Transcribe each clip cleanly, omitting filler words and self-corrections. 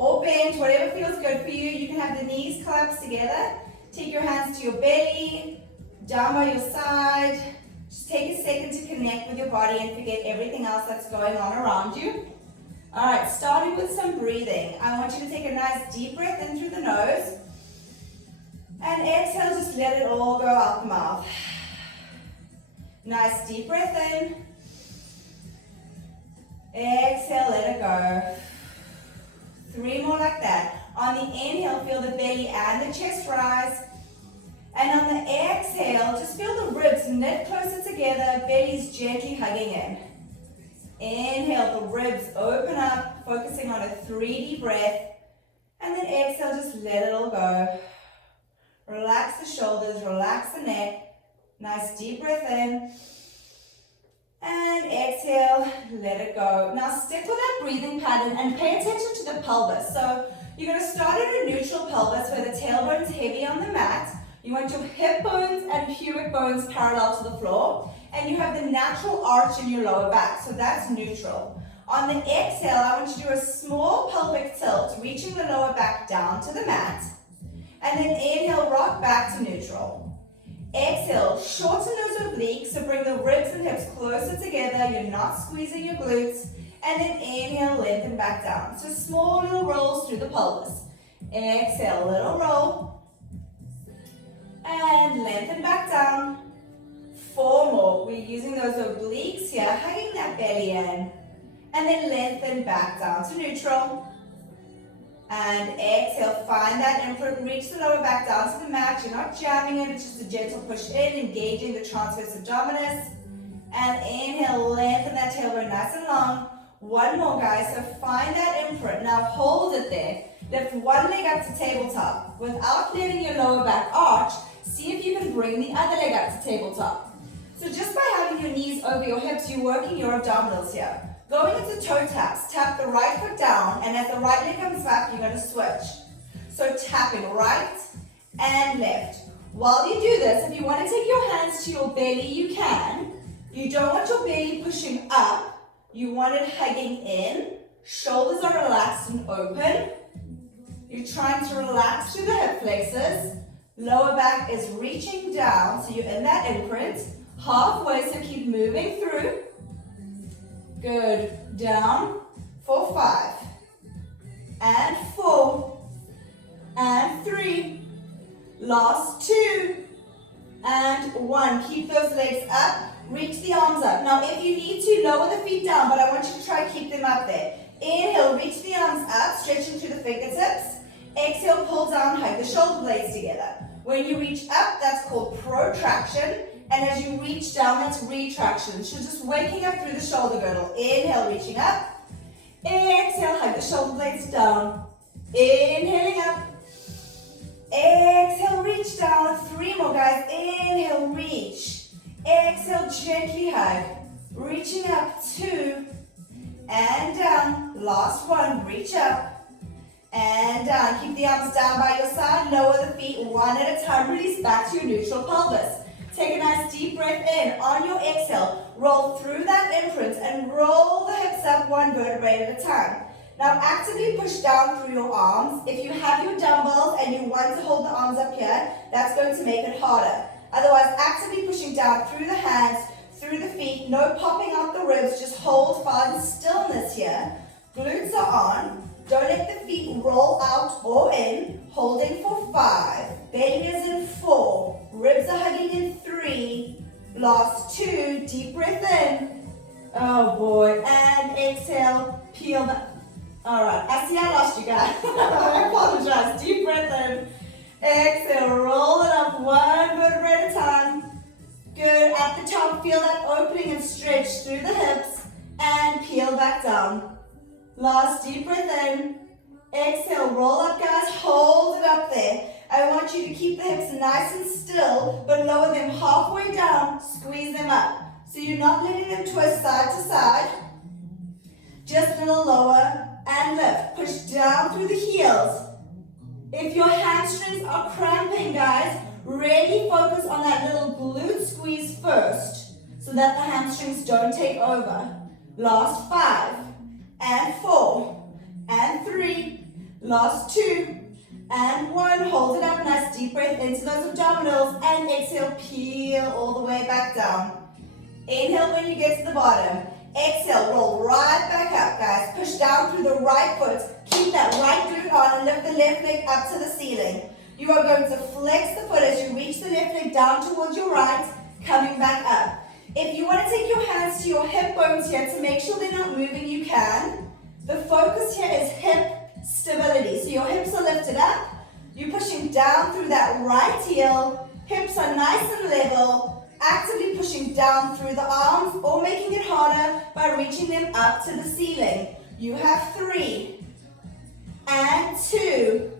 or bent, whatever feels good for you. You can have the knees collapsed together. Take your hands to your belly, down by your side. Just take a second to connect with your body and forget everything else that's going on around you. All right, starting with some breathing. I want you to take a nice deep breath in through the nose. And exhale, just let it all go out the mouth. Nice deep breath in. Exhale, let it go. 3 more like that. On the inhale, feel the belly and the chest rise. And on the exhale, just feel the ribs knit closer together, belly's gently hugging in. Inhale, the ribs open up, focusing on a 3D breath. And then exhale, just let it all go. Relax the shoulders, relax the neck. Nice deep breath in. And exhale, let it go. Now stick with that breathing pattern and pay attention to the pelvis. So you're going to start at a neutral pelvis where the tailbone's heavy on the mat. You want your hip bones and pubic bones parallel to the floor. And you have the natural arch in your lower back. So that's neutral. On the exhale, I want you to do a small pelvic tilt, reaching the lower back down to the mat. And then inhale, rock back to neutral. Exhale, shorten those obliques, so bring the ribs and hips closer together. You're not squeezing your glutes. And then inhale, lengthen back down. So small little rolls through the pelvis. Exhale, little roll. And lengthen back down. 4 more. We're using those obliques here, hugging that belly in. And then lengthen back down to neutral. And exhale, find that imprint, reach the lower back down to the mat. You're not jamming it, it's just a gentle push in, engaging the transverse abdominis. And inhale, lengthen that tailbone nice and long. 1 more, guys, so find that imprint. Now hold it there. Lift one leg up to tabletop. Without letting your lower back arch, see if you can bring the other leg up to tabletop. So just by having your knees over your hips, you're working your abdominals here. Going into toe taps, tap the right foot down, and as the right leg comes back, you're going to switch. So tapping right and left. While you do this, if you want to take your hands to your belly, you can. You don't want your belly pushing up. You want it hugging in. Shoulders are relaxed and open. You're trying to relax through the hip flexors. Lower back is reaching down, so you're in that imprint. Halfway, so keep moving through. Good. Down for 5. And 4. And 3. Last 2. And 1. Keep those legs up. Reach the arms up. Now, if you need to, lower the feet down, but I want you to try to keep them up there. Inhale, reach the arms up, stretching through the fingertips. Exhale, pull down, hug the shoulder blades together. When you reach up, that's called protraction. And as you reach down, that's retraction. So just waking up through the shoulder girdle. Inhale, reaching up. Exhale, hug the shoulder blades down. Inhaling up. Exhale, reach down. 3 more, guys. Inhale, reach. Exhale, gently hug. Reaching up. 2. And down. Last 1. Reach up. And down. Keep the arms down by your side. Lower the feet 1 at a time. Release back to your neutral pelvis. Take a nice deep breath in. On your exhale, roll through that imprint and roll the hips up 1 vertebrae at a time. Now actively push down through your arms. If you have your dumbbells and you want to hold the arms up here, that's going to make it harder. Otherwise, actively pushing down through the hands, through the feet, no popping out the ribs, just hold, find stillness here. Glutes are on. Don't let the feet roll out or in. Holding for 5. Belly is in 4. Ribs are hugging in 3. Last 2. Deep breath in. Oh boy. And exhale. Peel back. Alright. I see I lost you guys. I apologize. Deep breath in. Exhale. Roll it up 1 vertebrae at a time. Good. At the top, feel that opening and stretch through the hips. And peel back down. Last deep breath in. Exhale, roll up, guys. Hold it up there. I want you to keep the hips nice and still, but lower them halfway down. Squeeze them up. So you're not letting them twist side to side. Just a little lower and lift. Push down through the heels. If your hamstrings are cramping, guys, really focus on that little glute squeeze first so that the hamstrings don't take over. Last 5. And 4, and 3, Last 2. And 1. Hold it up. Nice deep breath into those abdominals. And exhale, peel all the way back down. Inhale when you get to the bottom. Exhale, roll right back up, guys. Push down through the right foot. Keep that right glute on and lift the left leg up to the ceiling. You are going to flex the foot as you reach the left leg down towards your right, coming back up. If you want to take your hands to your hip bones here to make sure they're not moving, you can. The focus here is hip stability. So your hips are lifted up. You're pushing down through that right heel. Hips are nice and level. Actively pushing down through the arms or making it harder by reaching them up to the ceiling. You have 3 and 2.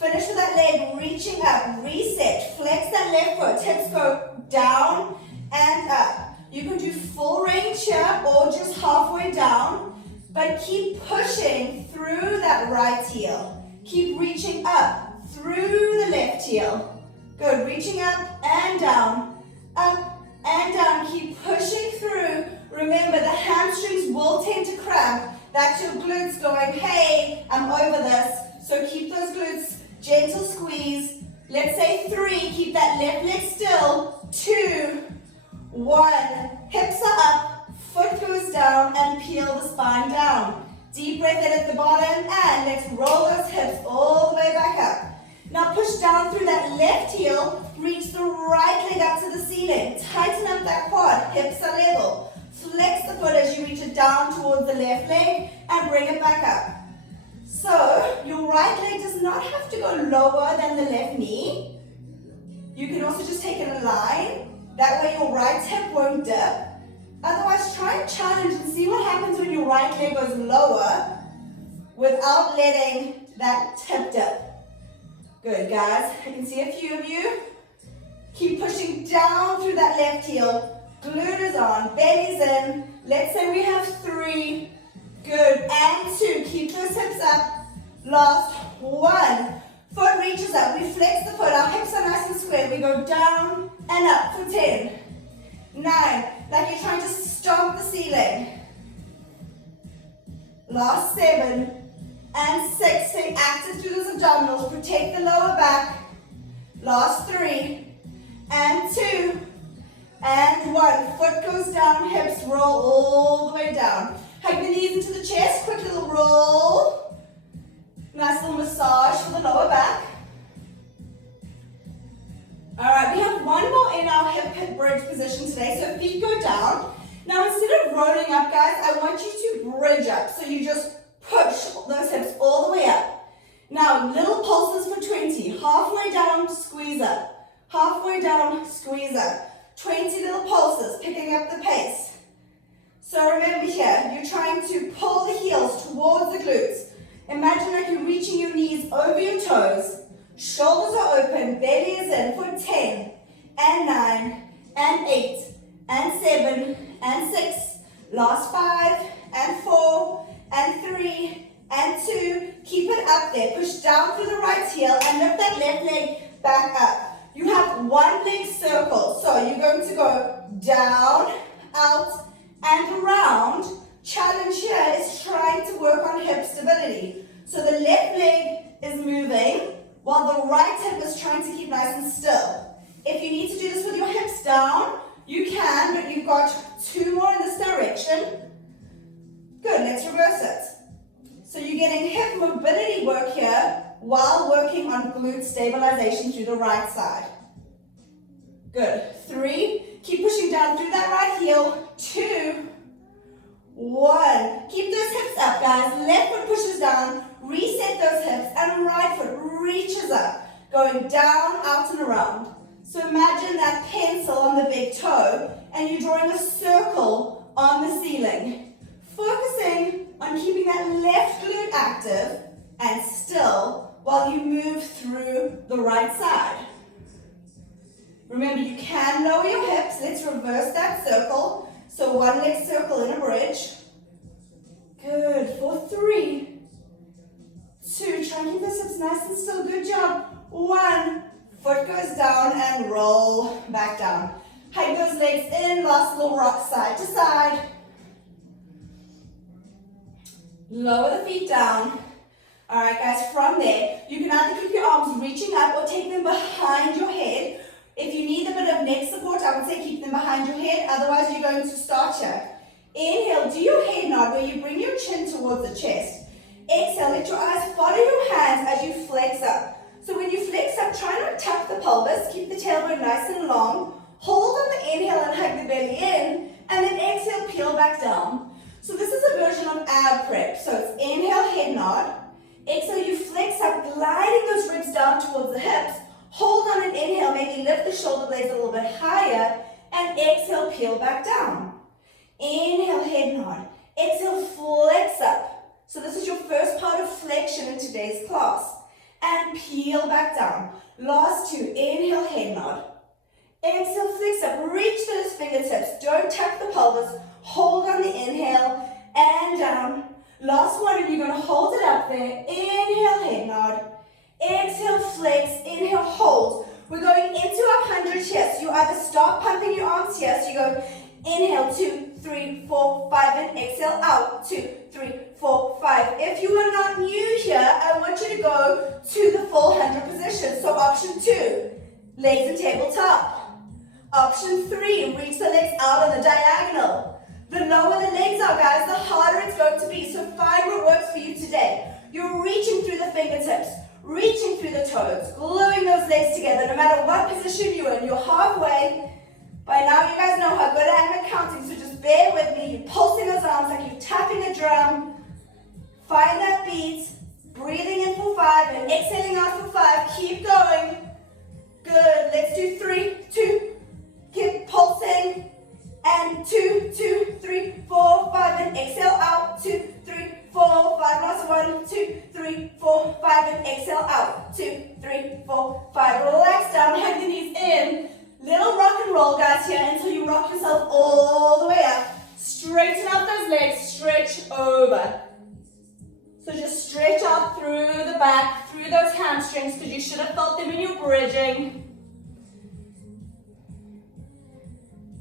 Finish with that leg reaching up. Reset. Flex that left foot. Hips go down and up. You can do full range here or just halfway down, but keep pushing through that right heel. Keep reaching up through the left heel. Good. Reaching up and down. Up and down, keep pushing through. Remember, the hamstrings will tend to cramp. That's your glutes going, hey, I'm over this. So keep those glutes, gentle squeeze. Let's say 3, keep that left leg still. 2, 1, hips are up, foot goes down, and peel the spine down. Deep breath in at the bottom, and let's roll those hips all the way back up. Now push down through that left heel, reach the right leg up to the ceiling. Tighten up that quad, hips are level. Flex the foot as you reach it down towards the left leg and bring it back up. So your right leg does not have to go lower than the left knee. You can also just take it in line. That way your right hip won't dip. Otherwise, try and challenge and see what happens when your right leg goes lower without letting that hip dip. Good, guys. I can see a few of you. Keep pushing down through that left heel. Glute is on, belly's in. Let's say we have 3. Good, and 2. Keep those hips up. Last 1. Foot reaches up. We flex the foot. Our hips are nice and square. We go down and up for 10. 9. Like you're trying to stomp the ceiling. Last 7. And 6, stay active through those abdominals, protect the lower back. Last 3, and 2, and 1. Foot goes down, hips roll all the way down. Hug the knees into the chest, quick little roll. Nice little massage for the lower back. All right, we have one more in our hip bridge position today, so feet go down. Now instead of rolling up, guys, I want you to bridge up. So you just push those hips all the way up. Now, little pulses for 20. Halfway down, squeeze up. Halfway down, squeeze up. 20 little pulses, picking up the pace. So remember here, you're trying to pull the heels towards the glutes. Imagine like you're reaching your knees over your toes. Shoulders are open, belly is in for 10, and 9, and 8, and 7, and 6. Last 5, and 4, and 3, and 2. Keep it up there. Push down through the right heel and lift that left leg back up. You have one leg circle. So you're going to go down, out, and around. Challenge here is trying to work on hip stability. So the left leg is moving while the right hip is trying to keep nice and still. If you need to do this with your hips down, you can, but you've got 2 more in this direction. Good, let's reverse it. So you're getting hip mobility work here while working on glute stabilization through the right side. Good. 3, keep pushing down through that right heel. 2, 1. Keep those hips up, guys. Left foot pushes down, reset those hips, and right foot reaches up, going down, out, and around. So imagine that pencil on the big toe, and you're drawing a circle on the ceiling. Focusing on keeping that left glute active and still while you move through the right side. Remember, you can lower your hips. Let's reverse that circle. So one leg circle in a bridge. Good. For 3, 2, try and keep those hips nice and still. Good job. 1, foot goes down and roll back down. Hug those legs in, last little rock side to side. Lower the feet down. All right, guys, from there, you can either keep your arms reaching up or take them behind your head. If you need a bit of neck support, I would say keep them behind your head. Otherwise, you're going to start here. Inhale, do your head nod where you bring your chin towards the chest. Exhale, let your eyes follow your hands as you flex up. So when you flex up, try not to tuck the pelvis. Keep the tailbone nice and long. Hold on the inhale and hug the belly in. And then exhale, peel back down. So this is a version of ab prep. So it's inhale, head nod. Exhale, you flex up, gliding those ribs down towards the hips. Hold on an inhale, maybe lift the shoulder blades a little bit higher. And exhale, peel back down. Inhale, head nod. Exhale, flex up. So this is your first part of flexion in today's class. And peel back down. Last two, inhale, head nod. Exhale, flex up, reach those fingertips. Don't tuck the pelvis. Hold on the inhale and down. Last one, and you're going to hold it up there. Inhale, head nod. Exhale, flex. Inhale, hold. We're going into our 100 here. So you either start pumping your arms here. So you go inhale, 2, 3, 4, 5, and exhale out. 2, 3, 4, 5. If you are not new here, I want you to go to the full 100 position. So option 2, legs and tabletop. Option 3, reach the legs out on the diagonal. The lower the legs are, guys, the harder it's going to be. So find what works for you today. You're reaching through the fingertips, reaching through the toes, gluing those legs together. No matter what position you're in, you're halfway. By now, you guys know how good I am at counting, so just bear with me. You're pulsing those arms like you're tapping a drum. Find that beat. Breathing in for 5 and exhaling out for 5. Keep going. Good. Let's do 3, 2. Keep pulsing. And 2, 2, 3, 4, 5. And exhale out. 2, 3, 4, 5. Last 1, 2, 3, 4, 5. And exhale out. 2, 3, 4, 5. Relax down. Hug the knees in. Little rock and roll, guys, here until you rock yourself all the way up. Straighten out those legs, stretch over. So just stretch out through the back, through those hamstrings, because you should have felt them when you're bridging.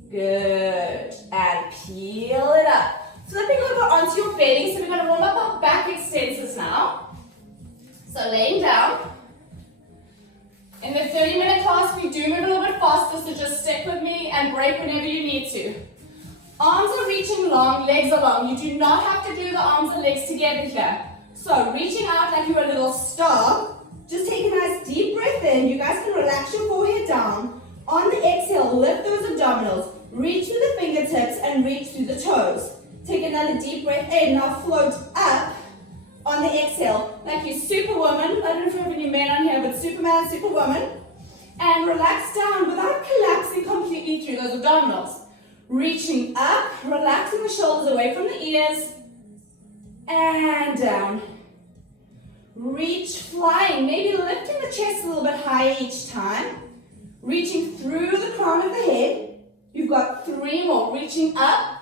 Good. And peel it up. Flipping over onto your belly, so we're going to warm up our back extensors now. So laying down. In the 30-minute class, we do move a little bit faster, so just stick with me and break whenever you need to. Arms are reaching long, legs are long. You do not have to glue the arms and legs together here. So reaching out like you're a little star. Just take a nice deep breath in. You guys can relax your forehead down. On the exhale, lift those abdominals. Reach through the fingertips and reach through the toes. Take another deep breath in. Now float up. On the exhale, like you're Superwoman. I don't know if you have any men on here, but Superman, Superwoman. And relax down without collapsing completely through those abdominals. Reaching up, relaxing the shoulders away from the ears. And down. Reach, flying, maybe lifting the chest a little bit higher each time. Reaching through the crown of the head. You've got 3 more. Reaching up.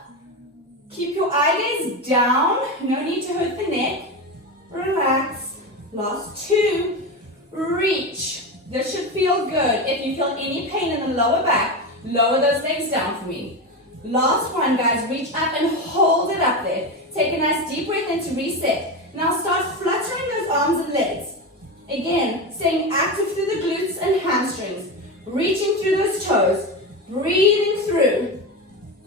Keep your eye gaze down. No need to hurt the neck. Relax. Last 2. Reach. This should feel good. If you feel any pain in the lower back, lower those legs down for me. Last one, guys. Reach up and hold it up there. Take a nice deep breath in to reset. Now start fluttering those arms and legs. Again, staying active through the glutes and hamstrings. Reaching through those toes. Breathing through.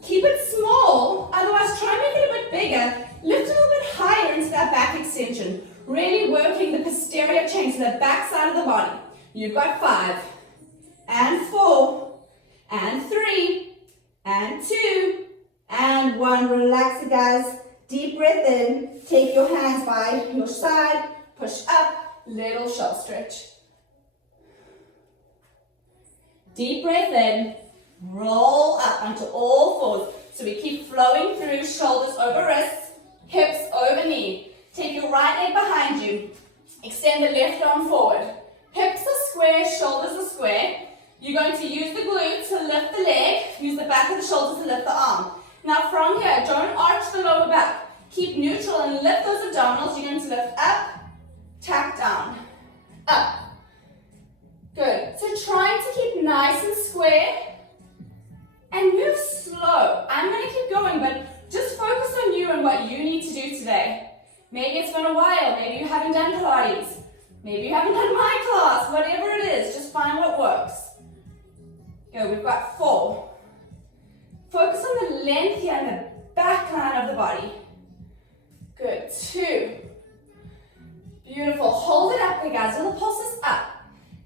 Keep it small. Otherwise, try and make it a bit bigger. Lift a little bit higher into that back extension. Really working the posterior chain to the back side of the body. You've got 5, and 4, and 3, and 2, and 1. Relax it, guys. Deep breath in. Take your hands by your side. Push up. Little shell stretch. Deep breath in. Roll up onto all fours. So we keep flowing through, shoulders over wrists, hips over knee. Take your right leg behind you. Extend the left arm forward. Hips are square, shoulders are square. You're going to use the glute to lift the leg. Use the back of the shoulder to lift the arm. Now from here, don't arch the lower back. Keep neutral and lift those abdominals. You're going to lift up, tack down, up. Good. So trying to keep nice and square and move slow. I'm going to keep going, but just focus on you and what you need to do today. Maybe it's been a while, maybe you haven't done Pilates, maybe you haven't done my class, whatever it is, just find what works. Good, we've got 4. Focus on the length here and the back line of the body. Good, 2. Beautiful, hold it up there guys, little pulses up.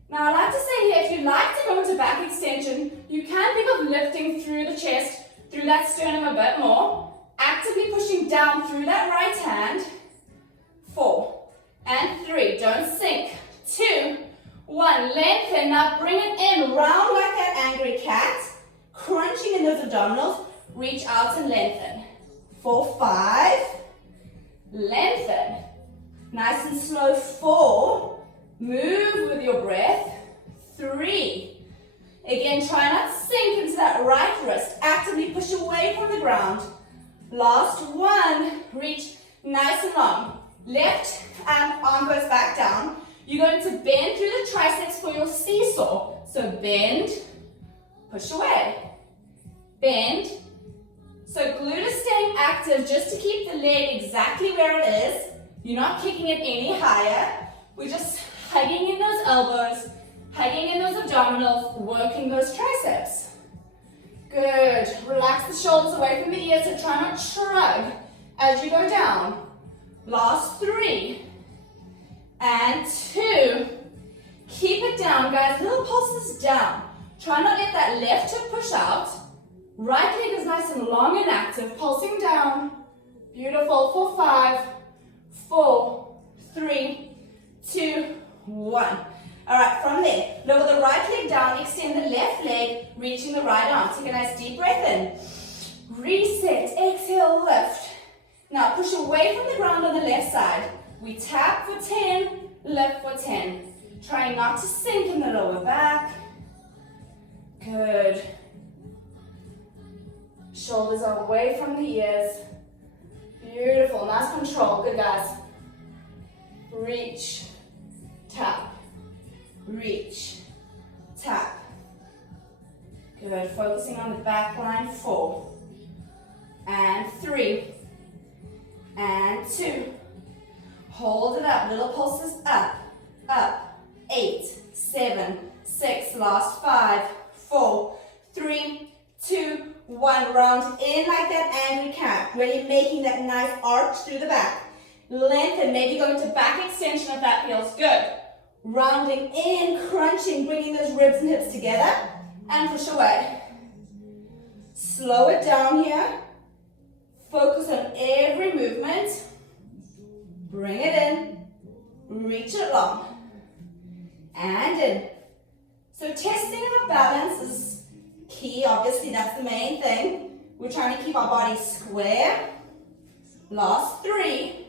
Now I like to say here, if you like to go into back extension, you can think of lifting through the chest, through that sternum a bit more, actively pushing down through that right hand. 4 and 3, don't sink. 2, 1, lengthen, now bring it in, round like that angry cat, crunching in those abdominals, reach out and lengthen. 4, 5, lengthen. Nice and slow, 4, move with your breath. 3, again, try not to sink into that right wrist, actively push away from the ground. Last 1, reach nice and long. Left arm goes back down. You're going to bend through the triceps for your seesaw. So bend, push away, bend. So glute is staying active just to keep the leg exactly where it is. You're not kicking it any higher. We're just hugging in those elbows, hugging in those abdominals, working those triceps. Good. Relax the shoulders away from the ears, so try not to shrug as you go down. Last 3 and 2. Keep it down, guys. Little pulses down. Try not to let that left hip push out. Right leg is nice and long and active, pulsing down. Beautiful. For 5, 4, 3, 2, 1. All right, from there, lower the right leg down, extend the left leg, reaching the right arm. Take a nice deep breath in. Reset, exhale, lift. Now push away from the ground on the left side. We tap for 10, lift for 10. Try not to sink in the lower back. Good. Shoulders are away from the ears. Beautiful, nice control, good guys. Reach, tap, reach, tap. Good, focusing on the back line. 4 and 3 and 2. Hold it up, little pulses up, up. 8, 7, 6, last 5, 4, 3, 2, 1. Round in like that angry cat, really making that nice arch through the back. Lengthen, maybe go into back extension if that feels good. Rounding in, crunching, bringing those ribs and hips together, and push away. Slow it down here. Focus on every movement. Bring it in. Reach it long. And in. So testing our balance is key. Obviously, that's the main thing. We're trying to keep our body square. Last 3.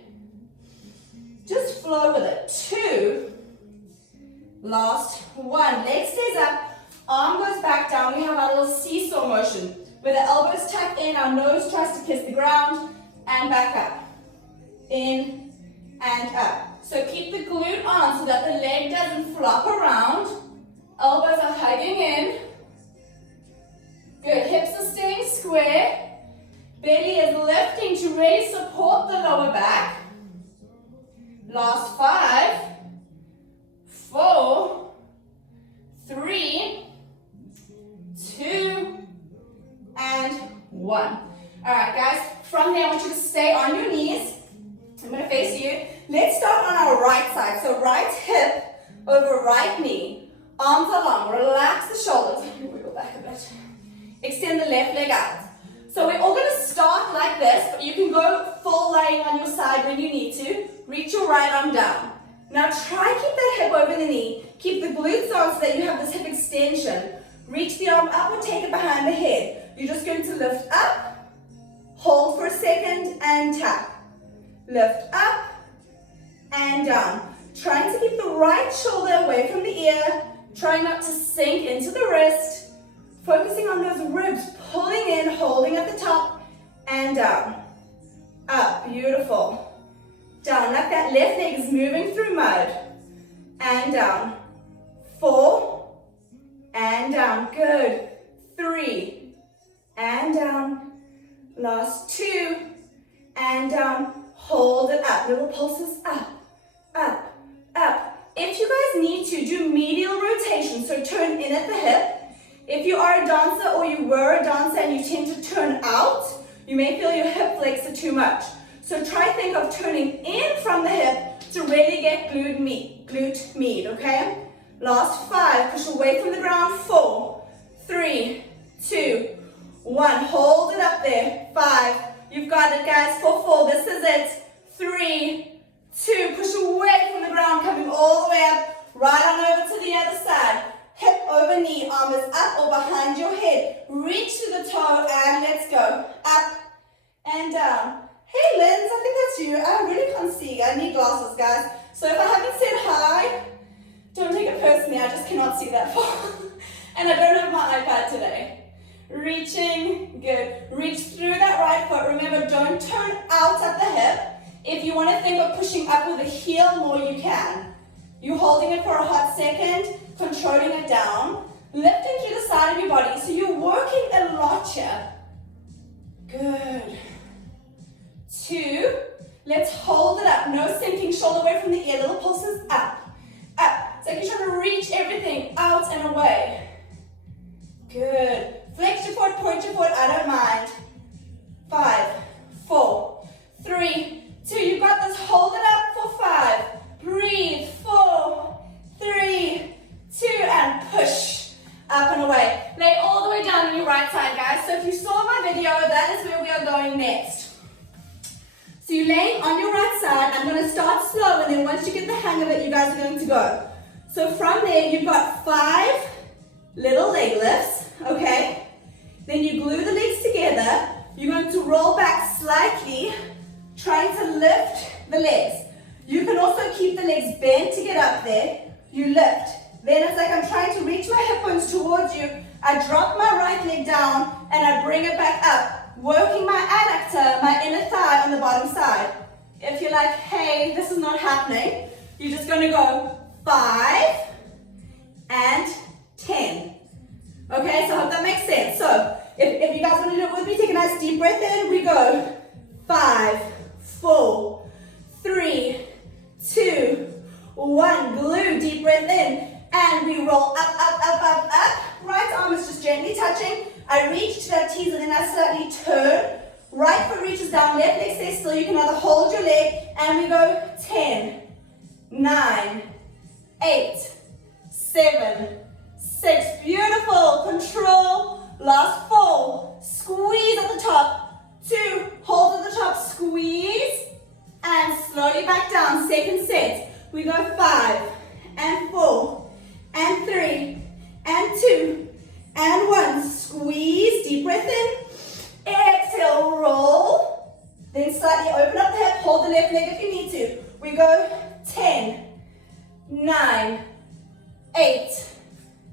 Just flow with it. 2. Last 1. Leg stays up. Arm goes back down. We have our little seesaw motion where the elbows tuck in, our nose tries to kiss the ground, and back up. In and up. So keep the glute on so that the leg doesn't flop around. Elbows are hugging in. Good. Hips are staying square. Belly is lifting to really support the lower back. Last 5, 4, 3, 2, and 1. All right, guys. From there, I want you to stay on your knees. I'm going to face you. Let's start on our right side. So right hip over right knee. Arms are long. Relax the shoulders. Let me wiggle back a bit. Extend the left leg out. So we're all going to start like this, but you can go full laying on your side when you need to. Reach your right arm down. Now try keep that hip over the knee. Keep the glutes on so that you have this hip extension. Reach the arm up or take it behind the head. You're just going to lift up, hold for a second, and tap. Lift up and down. Trying to keep the right shoulder away from the ear. Try not to sink into the wrist. Focusing on those ribs, pulling in, holding at the top, and down. Up, beautiful. Down, like that left leg is moving through mud. And down. 4, and down, good. 3, and down. Last 2, and down. hold it up. Little pulses up, up, up. If you guys need to, do medial rotation, so turn in at the hip. If you are a dancer or you were a dancer and you tend to turn out, you may feel your hip flexor too much. So try think of turning in from the hip to really get glute med, okay? Last 5, push away from the ground, 4, 3, 2, 1. Hold it up there, 5. You've got it, guys, for 4. This is it. 3, 2. Push away from the ground, coming all the way up. Right on over to the other side. Hip over knee, arm is up or behind your head. Reach to the toe and let's go. Up and down. Hey, Linz, I think that's you. I really can't see. I need glasses, guys. So if I haven't said hi, don't take it personally. I just cannot see that far. And I don't have my iPad today. Reaching, good. Reach through that right foot. Remember, don't turn out at the hip. If you want to think of pushing up with the heel more, you can. You're holding it for a hot second, controlling it down, lifting through the side of your body. So you're working a lot here. Good. 2. Let's hold it up. No sinking, shoulder away from the ear. Little pulses up, up. It's like you're trying to reach everything out and away. Good. Flex your foot, point your foot, I don't mind. 5, 4, 3, 2. You got this. Hold it up for 5. Breathe. 4, 3, 2, and push up and away. Lay all the way down on your right side, guys. So if you saw my video, that is where we are going next. So you're laying on your right side. I'm going to start slow, and then once you get the hang of it, you guys are going to go. So from there, you've got 5 little leg lifts, okay? Then you glue the legs together. You're going to roll back slightly, trying to lift the legs. You can also keep the legs bent to get up there. You lift. Then it's like I'm trying to reach my hip bones towards you. I drop my right leg down and I bring it back up, working my adductor, my inner thigh on the bottom side. If you're like, hey, this is not happening, you're just going to go 5 and 10. Okay, so I hope that makes sense. So if you guys want to do it with me, take a nice deep breath in. We go 5, 4, 3, 2, 1. Glue, deep breath in. And we roll up, up, up, up, up. Right arm is just gently touching. I reach to that teaser, then I slightly turn. Right foot reaches down, left leg stays still. You can either hold your leg, and we go 10, 9, 8, 7, 6. Beautiful. Control. Last 4. Squeeze at the top. 2. Hold at the top. Squeeze. And slowly back down. Second set. We go 5 and 4 and 3 and 2 and 1. Squeeze. Deep breath in. Exhale. Roll. Then slightly open up the hip. Hold the left leg if you need to. We go 10, 9, 8,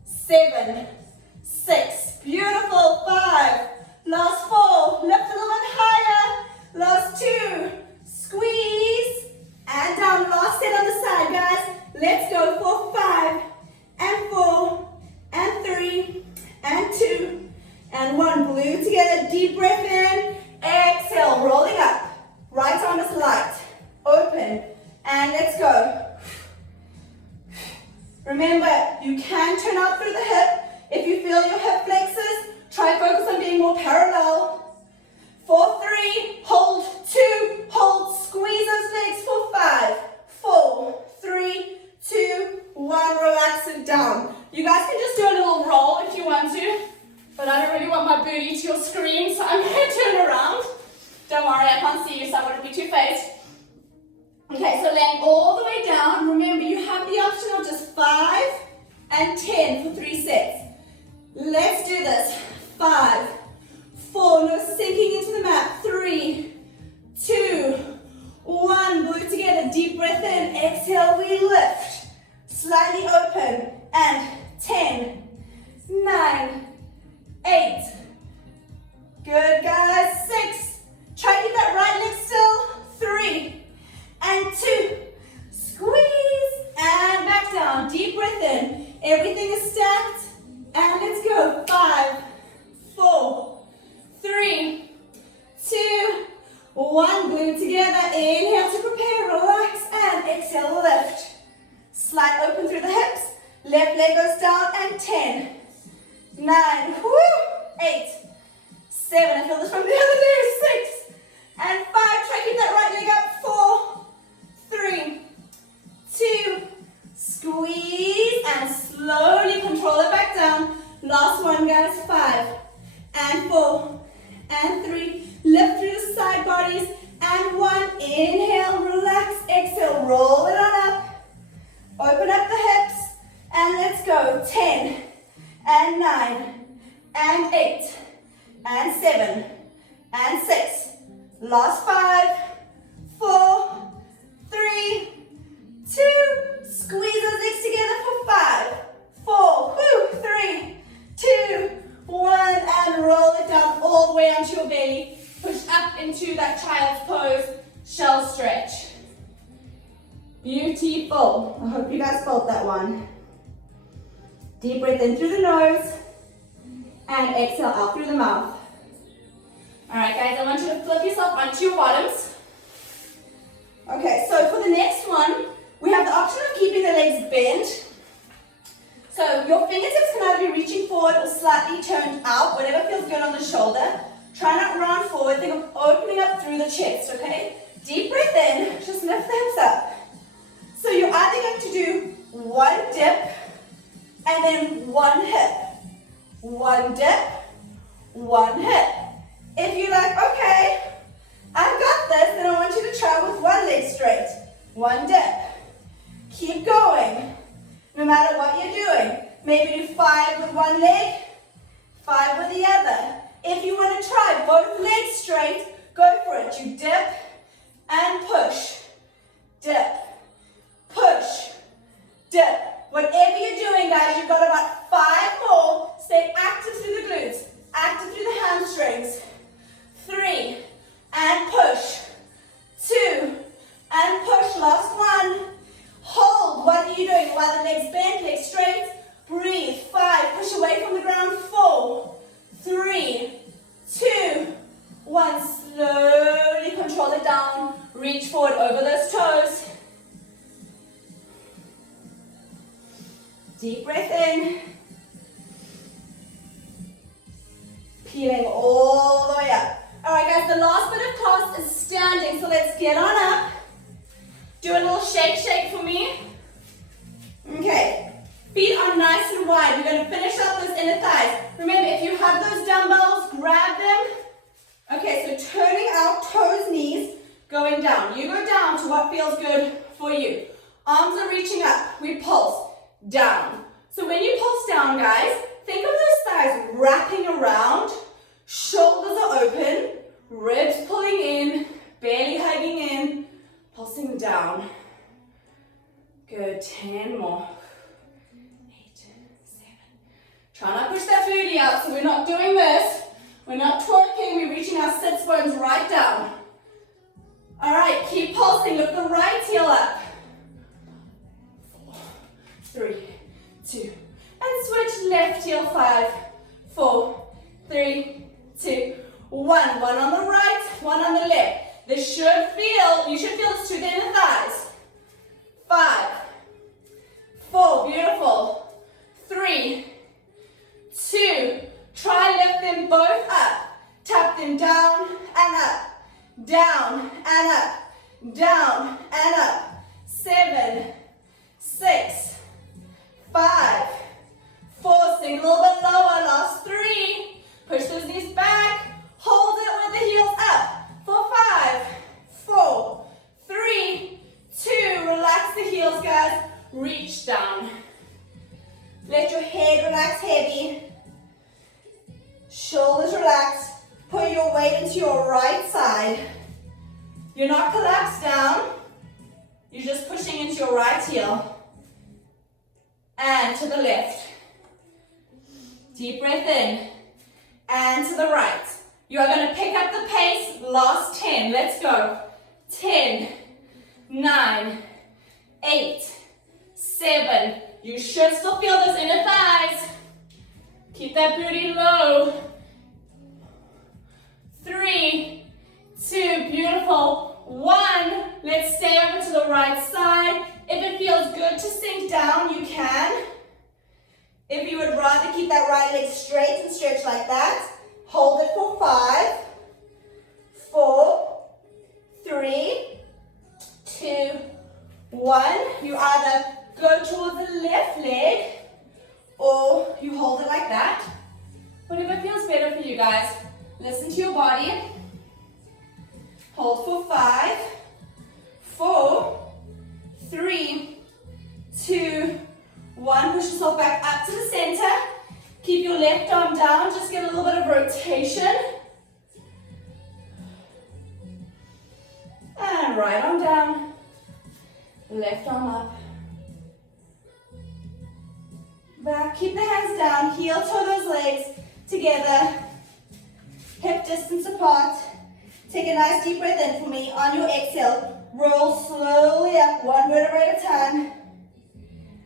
7, 6. Beautiful. 5. Last 4. Lift a little bit higher. Last 2. Squeeze. And down. Last set on the side, guys. Let's go for 5 and 4 and 3 and 2 and 1. Glue together. Deep breath in. Exhale. Rolling up. Right arm is light. Open. And let's go. Remember, you can turn out through the hip. If you feel your hip flexors, try focus on being more parallel. For 3, hold 2, hold, squeeze those legs for 5, 4, 3, 2, 1, relax it down. You guys can just do a little roll if you want to, but I don't really want my booty to your screen, so I'm going to turn around. Don't worry, I can't see you, so I wouldn't be too phased. Okay, so laying all the way down. Remember, you have the option of just 5 and 10 for 3 sets. Let's do this. 5, 4, no sinking into the mat. 3, 2, 1. Glue together. Deep breath in. Exhale, we lift. Slightly open. And 10, 9, 8. Good, guys. 6. Try to keep that right leg still. 3 and 2. Squeeze. And back down. Deep breath in. Everything is stacked. And let's go. 5, 4, 3, 2, 1. Glue together. leg goes down, and 10, 9, whoo, 8, 7, I feel this from the other day, 6, and 5, try to keep that right leg up, 4, 3, 2, squeeze, and slowly control it back down. Last one, guys, 5, and 4, and 3, lift through the side bodies, and 1, inhale, relax, exhale, roll it on up, open up the hips, and let's go, 10, and 9, and 8, and 7, and 6, last 5, 4, 3, 2, squeeze those legs together for 5, 4, 3, 2, 1, and roll it down all the way onto your belly. Push up into that child's pose, shell stretch. Beautiful. I hope you guys felt that one. Deep breath in through the nose and exhale out through the mouth. All right, guys, I want you to flip yourself onto your bottoms. Okay, so for the next one, we have the option of keeping the legs bent. So your fingertips can either be reaching forward or slightly turned out, whatever feels good on the shoulder. Try not round forward, think of opening up through the chest, okay? Deep breath in, just lift the hips up. So you're either going to do one dip and then one hip. One dip, one hip. If you're like, okay, I've got this, then I want you to try with one leg straight. One dip. Keep going, no matter what you're doing. Maybe do 5 with one leg, 5 with the other. If you want to try both legs straight, go for it. You dip and push. Dip, push, dip. Whatever you're doing, guys, you've got about 5 more. Stay active through the glutes, active through the hamstrings. 3, and push. 2, and push. Last one. Hold. What are you doing? While the legs bent, legs straight. Breathe. 5, push away from the ground. 4, 3, 2, 1. Slowly control it down. Reach forward over those toes. Deep breath in. Peeling all the way up. All right, guys, the last bit of class is standing, so let's get on up. Do a little shake, shake for me. Okay, feet are nice and wide. We're going to finish up those inner thighs. Remember, if you have those dumbbells, grab them. Okay, so turning out toes, knees, going down. You go down to what feels good for you. Arms are reaching up. We pulse down. So when you pulse down, guys, think of those thighs wrapping around. Shoulders are open. Ribs pulling in. Belly hugging in. Pulsing down. Good. 10 more. 8, 7. Try not to push that booty out, so we're not doing this. We're not twerking. We're reaching our sits bones right down. All right, keep pulsing. Lift the right heel up. 4, 3, 2, and switch left heel. 5, 4, 3, 2, 1. One on the right, one on the left. You should feel this through the inner thighs. 5, 4, beautiful. 3, 2, try lift them both up. Tap them down and up. Down and up. Down and up. 7, 6, 5, 4, sink a little bit lower. Last 3. Push those knees back. Hold it with the heels up. For 5, 4, 3, 2. Relax the heels, guys. Reach down. Let your head relax heavy. Shoulders relaxed. Put your weight into your right side. You're not collapsed down. You're just pushing into your right heel. And to the left. Deep breath in. And to the right. You are going to pick up the pace. Last 10. Let's go. 10, 9, 8, 7. You should still feel those inner thighs. Keep that booty low. 3, 2, beautiful. 1. Let's stay over to the right side. If it feels good to sink down, you can. stretch like that. Hold it for 5, 4, 3, 2, 1. You either go towards the left leg or you hold it like that. Whatever feels better for you guys. Listen to your body. Hold for 5, 4, 3, 2, 1. Push yourself back up to the center. Keep your left arm down. Just get a little bit of rotation. And right arm down. Left arm up. Back. Keep the hands down. Heel toe those legs together. Hip distance apart. Take a nice deep breath in for me. On your exhale, roll slowly up, one vertebrae at a time.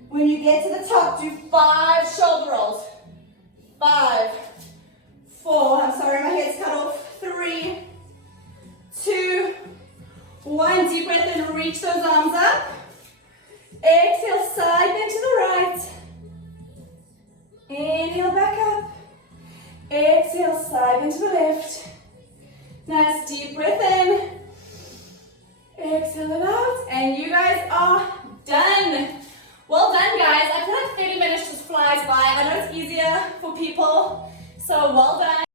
When you get to the top, do 5 shoulder rolls. 5, 4, I'm sorry, my head's cut off. 3, 2, 1. Deep breath in, reach those arms up. Exhale, side bend to the right. Inhale, back up. Exhale, side bend to the left. Nice deep breath in. Exhale it out. And you guys are done. Well done, guys. I feel like 30 minutes just flies by. I know it's easier for people. So well done.